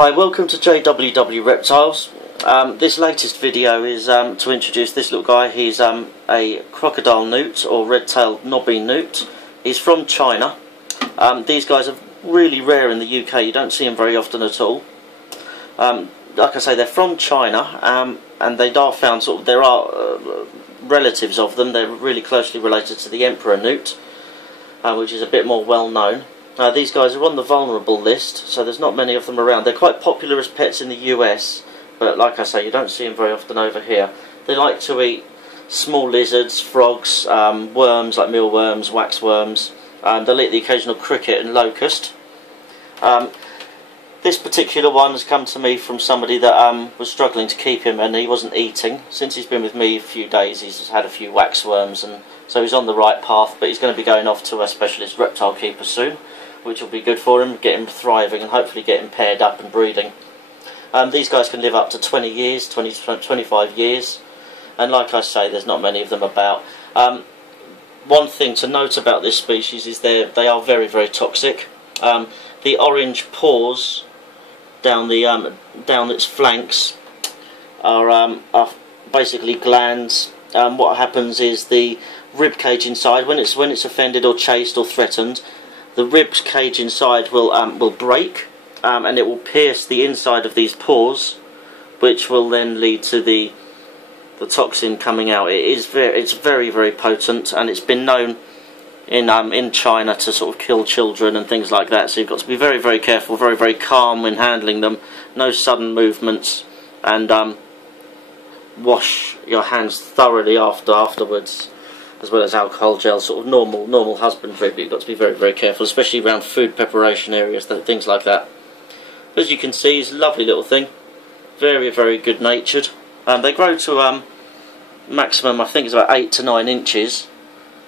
Hi, welcome to JWW Reptiles. This latest video is to introduce this little guy. He's a crocodile newt, or red-tailed Knobby Newt. He's from China. These guys are really rare in the UK. You don't see them very often at all. Like I say, they're from China, and they are found there are relatives of them. They're really closely related to the emperor newt, which is a bit more well known. These guys are on the vulnerable list, so there's not many of them around. They're quite popular as pets in the US, but like I say, you don't see them very often over here. They like to eat small lizards, frogs, worms like mealworms, waxworms. They'll eat the occasional cricket and locust. This particular one has come to me from somebody that was struggling to keep him, and he wasn't eating. Since he's been with me a few days, he's had a few waxworms, and so he's on the right path, but he's going to be going off to a specialist reptile keeper soon, which will be good for him, get him thriving and hopefully get him paired up and breeding. These guys can live up to 20 years, 25 years, and like I say, there's not many of them about. One thing to note about this species is they are very, very toxic. The orange pores down its flanks are basically glands. What happens is the rib cage inside, when it's offended or chased or threatened, the rib cage inside will break, and it will pierce the inside of these pores, which will then lead to the toxin coming out. It's very, very potent, and it's been known in China to sort of kill children and things like that. So you've got to be very, very careful, very, very calm when handling them. No sudden movements, and wash your hands thoroughly afterwards, as well as alcohol gel, sort of normal husbandry, but you've got to be very, very careful, especially around food preparation areas, things like that. As you can see, he's a lovely little thing, very, very good natured. They grow to maximum, I think, is about 8 to 9 inches.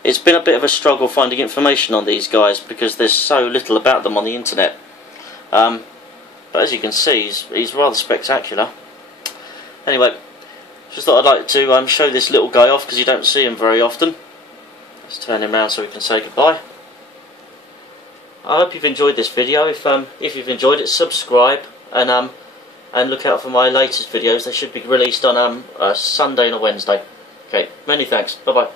It's been a bit of a struggle finding information on these guys because there's so little about them on the internet. But as you can see, he's rather spectacular. Anyway, just thought I'd like to show this little guy off because you don't see him very often. Let's turn him around so we can say goodbye. I hope you've enjoyed this video. If you've enjoyed it, subscribe and look out for my latest videos. They should be released on a Sunday and a Wednesday. Okay, many thanks. Bye bye.